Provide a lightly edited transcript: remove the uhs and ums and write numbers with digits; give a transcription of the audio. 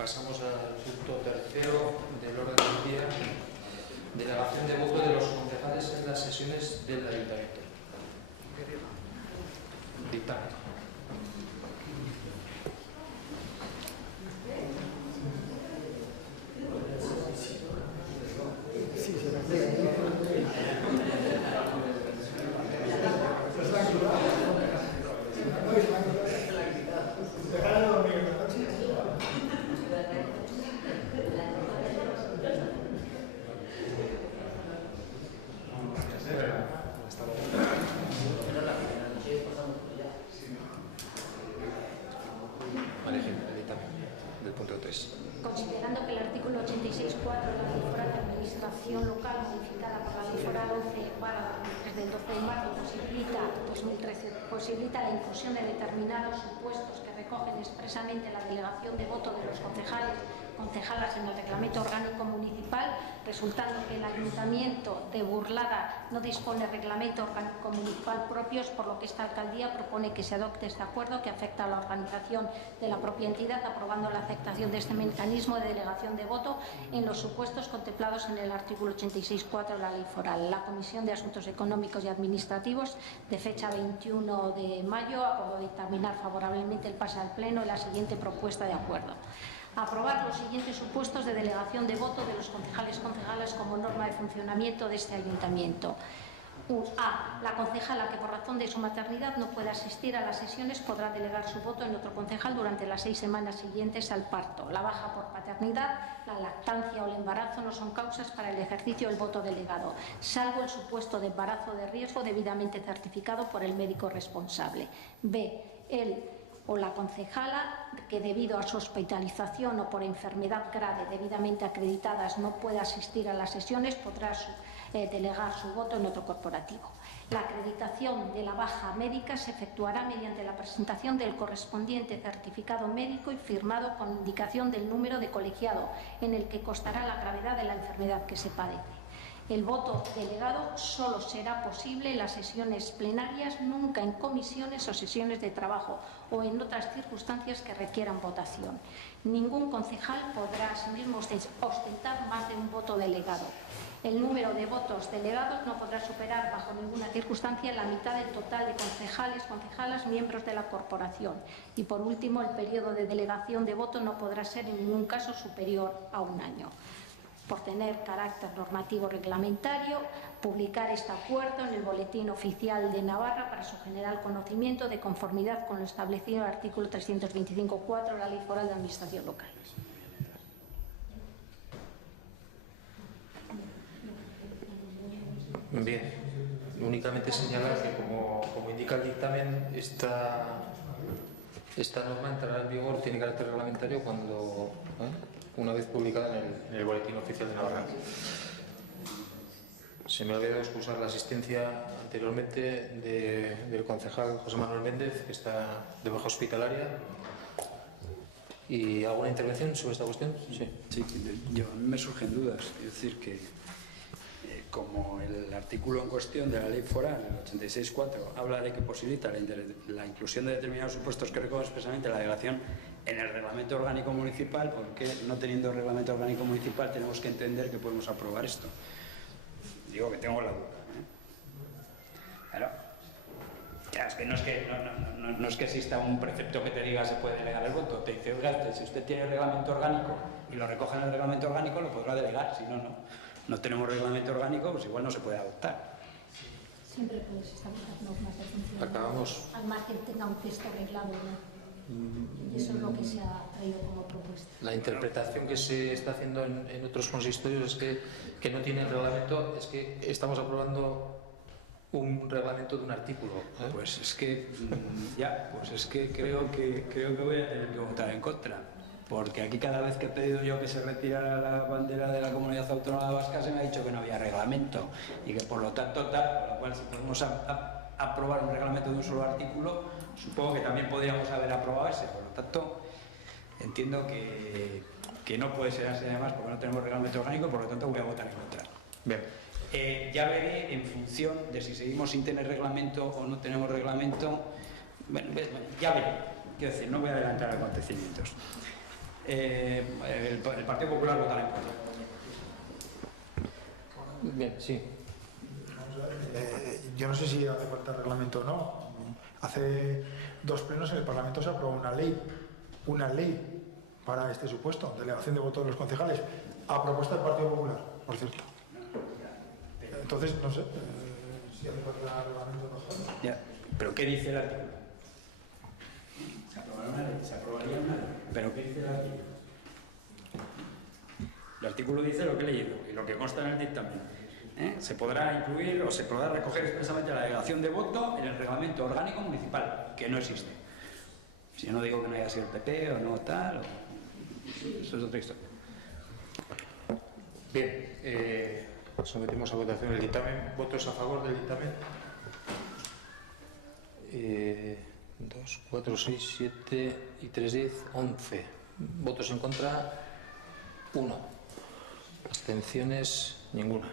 Pasamos al punto tercero del orden del día, delegación de voto de los concejales en las sesiones del Ayuntamiento. Dictamen. Considerando que el artículo 86.4 de la Ley Foral de Administración Local, modificada por la Ley Foral 11/3 del 12 de marzo, posibilita la inclusión de determinados supuestos que recogen expresamente la delegación de voto de los concejalas en el reglamento orgánico municipal, resultando que el Ayuntamiento de Burlada no dispone de reglamento orgánico municipal propios, por lo que esta alcaldía propone que se adopte este acuerdo que afecta a la organización de la propia entidad, aprobando la aceptación de este mecanismo de delegación de voto en los supuestos contemplados en el artículo 86.4 de la Ley Foral. La Comisión de Asuntos Económicos y Administrativos, de fecha 21 de mayo, acordó dictaminar favorablemente el pase al Pleno de la siguiente propuesta de acuerdo. Aprobar los siguientes supuestos de delegación de voto de los concejales como norma de funcionamiento de este Ayuntamiento. A. La concejala que por razón de su maternidad no pueda asistir a las sesiones podrá delegar su voto en otro concejal durante las 6 semanas siguientes al parto. La baja por paternidad, la lactancia o el embarazo no son causas para el ejercicio del voto delegado, salvo el supuesto de embarazo de riesgo debidamente certificado por el médico responsable. B. El o la concejala que debido a su hospitalización o por enfermedad grave debidamente acreditadas no pueda asistir a las sesiones podrá delegar su voto en otro corporativo. La acreditación de la baja médica se efectuará mediante la presentación del correspondiente certificado médico y firmado con indicación del número de colegiado en el que constará la gravedad de la enfermedad que se padece. El voto delegado solo será posible en las sesiones plenarias, nunca en comisiones o sesiones de trabajo o en otras circunstancias que requieran votación. Ningún concejal podrá asimismo ostentar más de un voto delegado. El número de votos delegados no podrá superar bajo ninguna circunstancia la mitad del total de concejalas, miembros de la corporación. Y por último, el periodo de delegación de voto no podrá ser en ningún caso superior a un año. Por tener carácter normativo reglamentario, publicar este acuerdo en el Boletín Oficial de Navarra para su general conocimiento de conformidad con lo establecido en el artículo 325.4 de la Ley Foral de Administración Local. Bien, únicamente señalar que como indica el dictamen, esta norma entrará en vigor, tiene carácter reglamentario cuando una vez publicada en el Boletín Oficial de Navarra. Se me ha olvidado excusar la asistencia anteriormente del concejal José Manuel Méndez, que está de baja hospitalaria. ¿Y alguna intervención sobre esta cuestión? Sí, a mí me surgen dudas. Es decir, que como el artículo en cuestión de la Ley Foral, el 86.4, habla de que posibilita la inclusión de determinados supuestos que recogen expresamente la delegación en el reglamento orgánico municipal, ¿por qué no teniendo reglamento orgánico municipal tenemos que entender que podemos aprobar esto? Digo que tengo la duda. Claro. Ya, es que no es que exista un precepto que te diga se puede delegar el voto. Te dice, oiga, si usted tiene el reglamento orgánico y lo recoge en el reglamento orgánico, lo podrá delegar. Si no tenemos reglamento orgánico, pues igual no se puede adoptar. Siempre puedes establecer normas de funcionamiento. Acabamos. Al margen tenga un texto arreglado, ¿no? Y eso es lo que se ha traído como propuesta. La interpretación que se está haciendo en otros consistorios es que no tienen reglamento, es que estamos aprobando un reglamento de un artículo. Pues es que creo que voy a tener que votar en contra, porque aquí cada vez que he pedido yo que se retirara la bandera de la Comunidad Autónoma Vasca se me ha dicho que no había reglamento y que por lo tanto por lo cual si podemos aprobar un reglamento de un solo artículo, supongo que también podríamos haber aprobado ese. Por lo tanto, entiendo que no puede ser así además porque no tenemos reglamento orgánico y por lo tanto voy a votar en contra. Bien. Ya veré en función de si seguimos sin tener reglamento o no tenemos reglamento. Bueno, ya veré. Quiero decir, no voy a adelantar acontecimientos. el Partido Popular votará en contra. Bien, sí. Yo no sé si hace falta reglamento o no. Hace 2 plenos en el Parlamento se aprobó una ley para este supuesto, delegación de voto de los concejales, a propuesta del Partido Popular, por cierto. Entonces, no sé si hace falta reglamento o no. Ya. ¿Pero qué dice el artículo? Se aprobaría una ley. ¿Pero qué dice el artículo? El artículo dice lo que he leído y lo que consta en el dictamen. Se podrá incluir o se podrá recoger expresamente la delegación de voto en el reglamento orgánico municipal, que no existe. Si yo no digo que no haya sido el PP o no tal, eso es otra historia. Bien, sometemos a votación el dictamen. ¿Votos a favor del dictamen? 2, 4, 6, 7 y 3, 10, 11. ¿Votos en contra? 1. Abstenciones, ninguna.